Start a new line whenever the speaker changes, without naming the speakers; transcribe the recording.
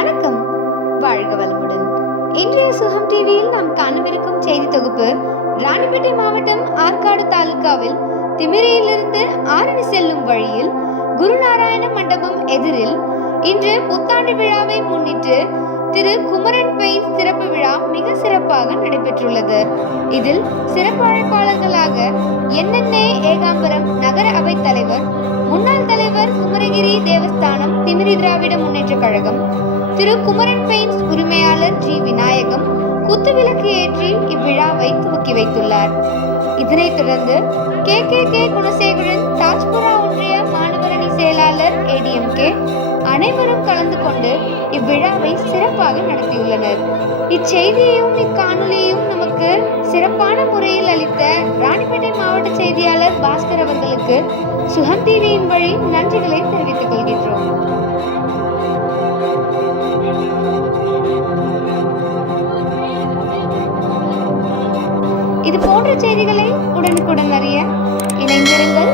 வணக்கம். வாழ்க வளமுடன். இன்றைய சுகம் டிவியில் நாம் காணவிருக்கும் செய்தி தொகுப்பு ராணிப்பேட்டை மாவட்டம் ஆற்காடு தாலுகாவில் திமிரியிலிருந்து ஆரணி செல்லும் வழியில் குருநாராயண மண்டபம் எதிரில் இன்று புத்தாண்டு விழாவை முன்னிட்டு திரு குமரன் பெயிண்ட் சிறப்பு விழா மிக சிறப்பாக நடைபெற்றுள்ளது. இதில் சிறப்பு அழைப்பாளர்களாக என்என்ஏ ஏகாம் ஆதி திராவிட முன்னேற்ற கழகம் திரு. குமரன் பெயின்ஸ் உரிமையாளர் ஜி. விநாயகம் குத்துவிளக்கு ஏற்றி இவ்விழாவை துவக்கி வைத்துள்ளார். இதனைத் தொடர்ந்து K. K. K. Gunasekaran Tajpura ஒன்றிய மாணவரணி செயலாளர் ஏடிஎம்கே அனைவரும் கலந்து கொண்டு இவ்விழாவை சிறப்பாக நடத்தியுள்ளனர். இச்செய்தியையும் இக்காணொலியையும் நமக்கு சிறப்பான முறையில் அளித்த ராணிப்பேட்டை மாவட்ட செய்தியாளர் பாஸ்கர் அவர்களுக்கு சுகம் டிவியின் வழி நன்றிகளை தெரிவித்துக் கொள்கிறேன். இது போன்ற செய்திகளை உடனுக்குடன் அறிய இணைந்திருங்கள்.